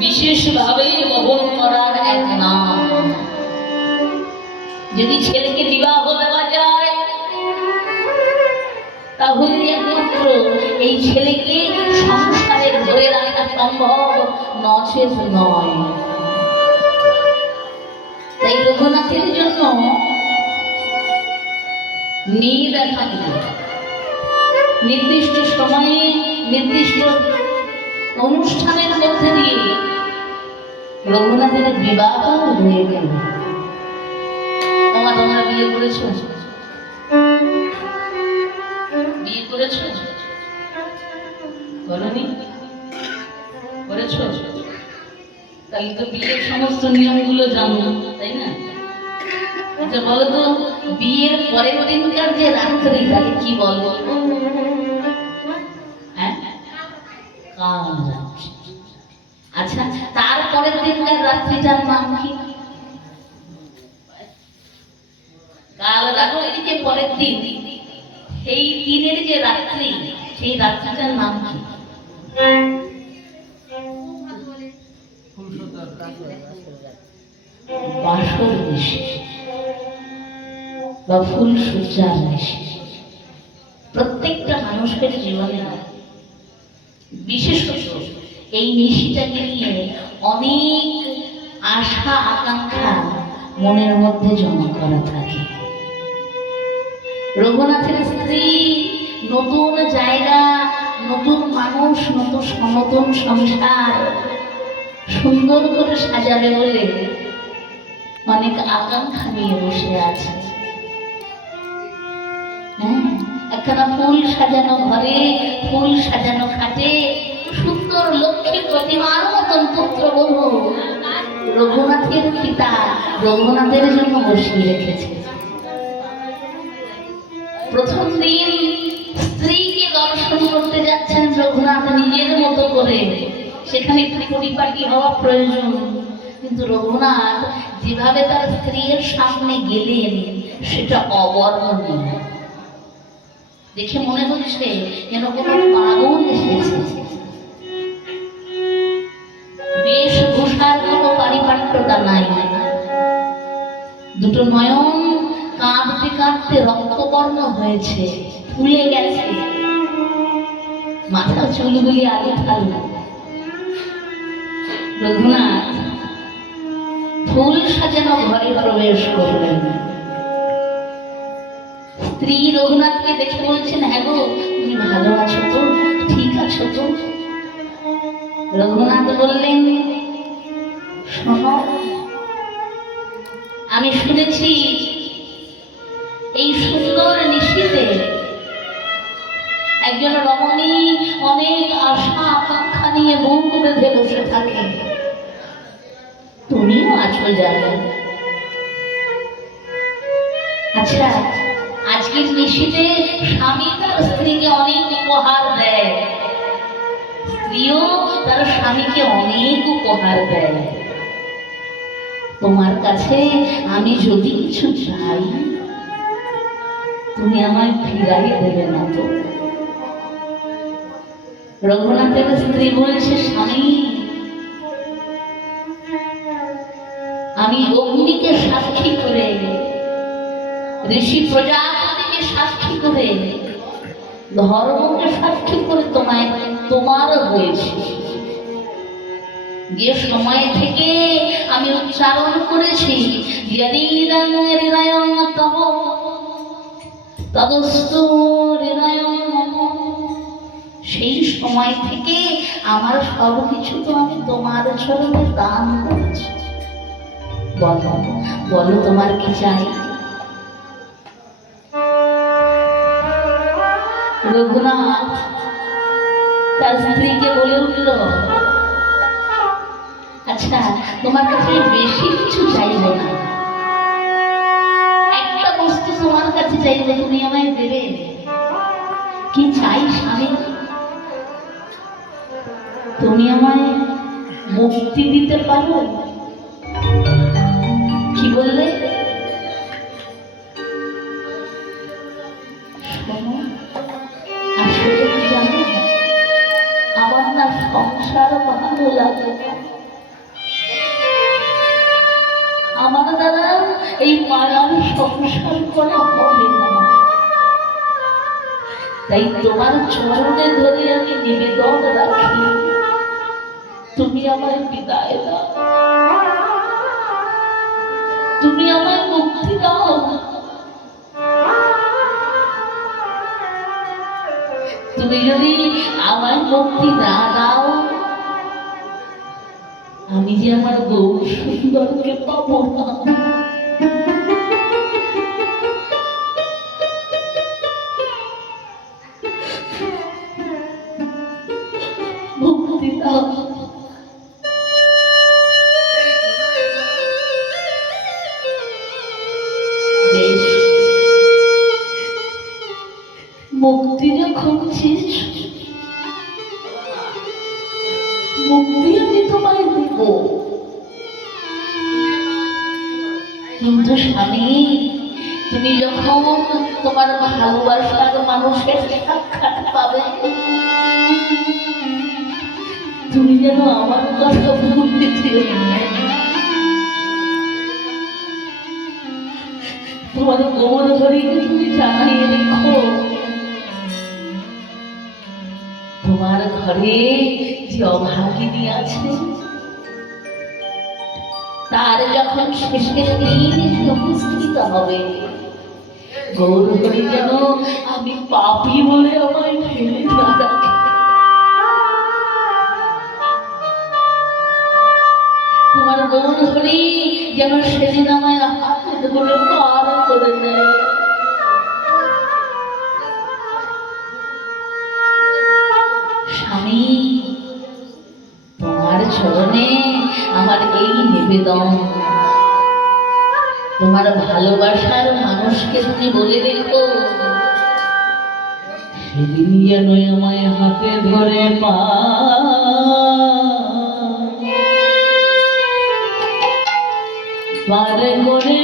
বিশেষভাবে বহন করার এক নাম। যদি ছেলেকে বিবাহ দেওয়া যায় তাহলে একমাত্র এই ছেলেকে সংসারে ধরে রাখা সম্ভব, নচেত নয়। তাই রঘুনাথের জন্য মেয়ে দেখা দিল, নির্দিষ্ট সময়ে নির্দিষ্ট অনুষ্ঠানের মধ্যে দিয়ে রঘুনাথের বিবাহ হয়ে গেল। তোমরা বিয়ে করেছ? বিয়ে করেছ? করনি? করেছ? তাহলে তো বিয়ের সমস্ত নিয়মগুলো জানো, তাই না? আচ্ছা বলো তো, বিয়ের পরের দিনকার যে রাত্রি, তাকে কি বলবো? হ্যাঁ, কাল রাত্রি। আচ্ছা, তারপরের দিনকার রাত্রিটার নাম কি? কাল রাত্রিকে পরের দিন, এই দিনের যে রাত্রি, সেই রাত্রিটার নাম কি? বাসর নিশি বা ফুল সজ্জার নিশি। প্রত্যেকটা মানুষের জীবনে বিশেষত এই নিশিটাকে নিয়ে অনেক আশা আকাঙ্ক্ষা মনের মধ্যে জমা করা থাকে। রঘুনাথের স্ত্রী নতুন জায়গা, নতুন মানুষ, নতুন সংসার সুন্দর করে সাজাবে বলে অনেক আকাঙ্ক্ষা নিয়ে বসে আছে। হ্যাঁ, একখানা ফুল সাজানো ঘরে, ফুল সাজানো খাটে সুন্দর লক্ষ্মী প্রতিমার মতন পুত্রবধূ রঘুনাথের পিতা রঘুনাথের জন্য বসিয়ে রেখেছে। প্রথম দিন স্ত্রীকে দর্শন করতে যাচ্ছেন রঘুনাথ নিজের মতো করে। সেখানে একটু পরিপাটি হওয়া প্রয়োজন, কিন্তু রঘুনাথ যেভাবে তার স্ত্রীর সামনে গেলেন সেটা অবর্ণনীয়। দেখে মনে হচ্ছে যেন কোনো পাগল এসেছে। বেশভূষার কোনো পারিপাট্যতা নাই, দুটো নয়ন কাঁদতে কাঁদতে রক্তবর্ণ হয়েছে, ফুলে গেছে, মাথার চুলগুলি আগে ঠান্ডা। রঘুনাথ ফুল সাজানো ঘরে প্রবেশ করলেন। স্ত্রী রঘুনাথকে দেখে বলছেন, হ্যাঁ গো, তুমি ভালো আছো তো? ঠিক আছো তো? রঘুনাথ বললেন, শোনো, আমি শুনেছি এই সুন্দর নিশিতে একজন রমণী অনেক আশা আকাঙ্ক্ষা নিয়ে বুক বেঁধে বসে থাকে। তুমিও আছো জানো? আচ্ছা, আজকের নিশিতে স্বামী তার স্ত্রীকে অনেক উপহার দেয়, স্ত্রীও তার স্বামীকে অনেক উপহার দেয়। তোমার কাছে আমি যদি কিছু চাই, তুমি আমায় ফিরাই দেবে না তো? রঘুনাথের স্ত্রী বলছে, স্বামী, আমি অগ্নিকে সাক্ষী করে, ঋষি প্রজাপতিকে সাক্ষী করে, ধর্মকে সাক্ষী করে তোমার হয়েছে। যে সময় থেকে আমি উচ্চারণ করেছি সেই সময় থেকে আমার সবকিছু তো আমি তোমার চরণে দান করেছি। বলো বলো, তোমার কি চাই? রঘুনাথ তার স্ত্রীকে বলে উঠল, আচ্ছা, তোমার কাছে বেশি কিছু চাইবো না, একটা বস্তু তোমার কাছে চাইবো, তুমি আমায় দেবে? কি চাই স্বামী? তুমি আমায় মুক্তি দিতে পারো? কি বললে? আসলে কি জানো, আমার না সংসার ভালো লাগে না। সংসার করা হবে না। তাই তোমার চরণে ধরে আমি নিবেদন রাখি, তুমি আমায় বিদায় দাও, তুমি আমায় মুক্তি দাও। তুমি যদি আমায় মুক্তি না দাও, আমি যে আমার গৌর সুন্দরকে পাবো না। মুক্তি দাও। মুক্তি যখন চেয়েছ, মুক্তি আমি তোমায় দেব, কিন্তু স্বামী তুমি যখন তোমার ভালোবাসার মানুষের সাক্ষাৎ পাবে, তুমি যেন আমার কথা ভুলতে ছিলে না। তোমার গোবর হরিকে তুমি জানাইয়ে রেখো, তোমার ঘরে যে অভাগিনী আছে, তার যখন শেষের দিন উপস্থিত হবে, গৌর হরি যেন আমি পাপী বলে আমায় ফেলে না রাখে। তোমার গৌর হরি যেন সেদিন আমায় হাতে ধরে পার করে দেয়। স্বামী তোমার চরণে আমার এই নিবেদন, তোমার ভালোবাসার মানুষকে তুমি বলে রেখো, সেদিন যেন আমায় হাতে ধরে পার করে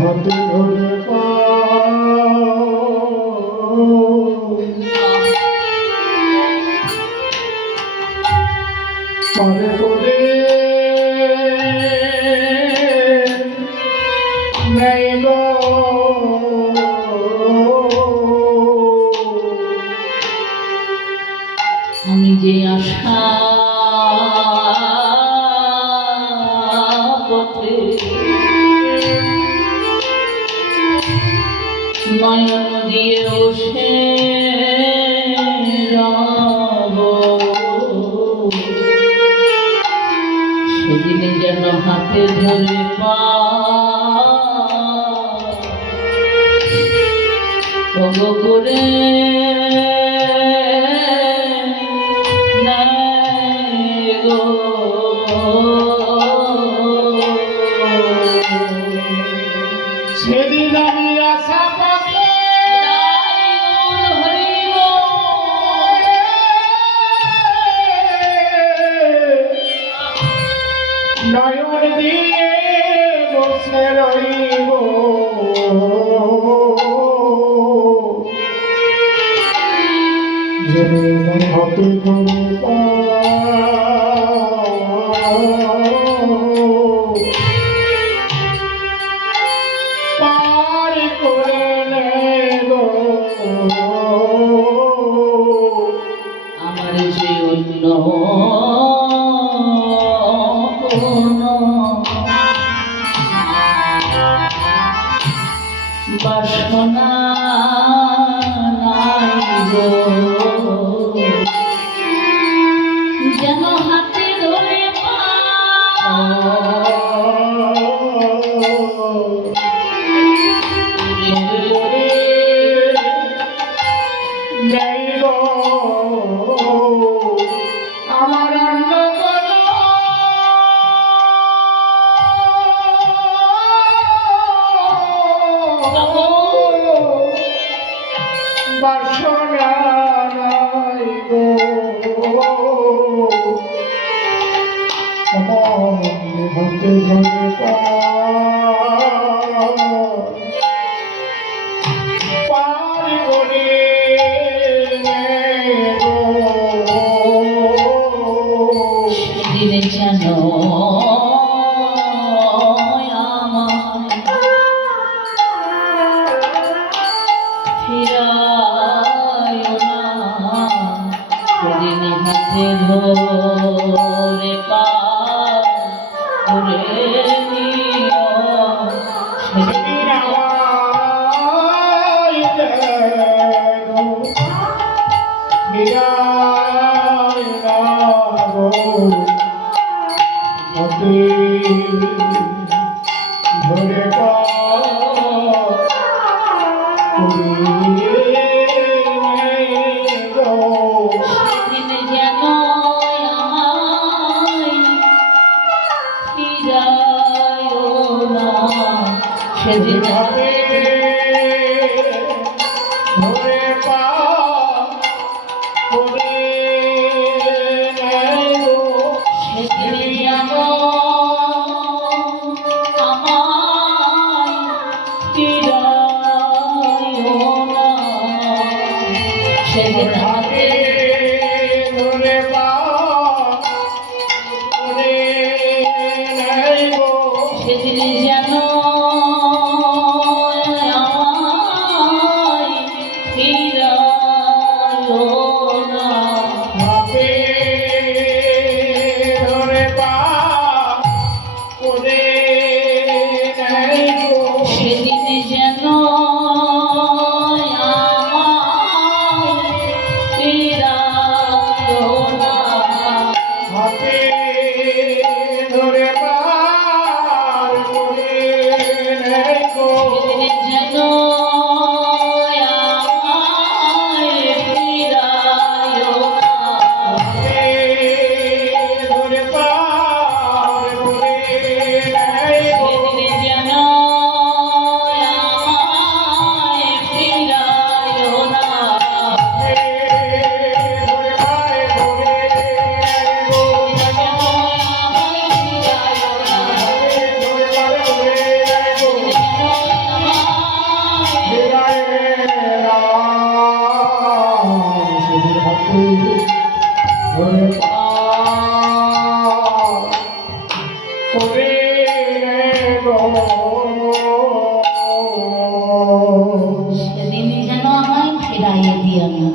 হাতে ধরে পারে করে নেই গো আমি যে আশা পথে নয়ন দিয়ে বসে রব, সেদিনে যেন হাতে ধরে পাগ করে নেয় গো। সেদিন আমি আশা পাবে নয়ন দিয়ে বসে রইব, যেদিন হাতে ধরে পার করে নেব আমার যে অন্য কোনো বাসনা নাই গো, যেন হাতে ধরে নেই গো আমার অন্য বাসনা নাই গো। আমার হাতে ধরে পার করে গো। দিলে যেন আমার ফিরায় না, সেদিন হাতে ধরে পার করে নিও, সেদিন আমায় যেন ফিরায় না গো। হাতে ধরে সেদিন যেন আমায় ফিরায় না, সেদিন হাতে ধরে পা করে সেদিন যেন আমায় ফিরায় না, সেদিন হাতে ধরে পা করে সেদিন যেন আমায় ফিরায় না, হাতে ধরে পা করে সেদিন যেন আমায় ফিরায় না, হাতে ধরে পার করে সেদিন যেন আমায় ফিরায় না, হাতে ধরে পার করে সেদিন যেন আমায় ফিরায় না, ধরে পার করে যেন আমায় ফিরায় না, ধরে পার করে সেদিন যেন আমায় ফিরাইয়ে দিও না।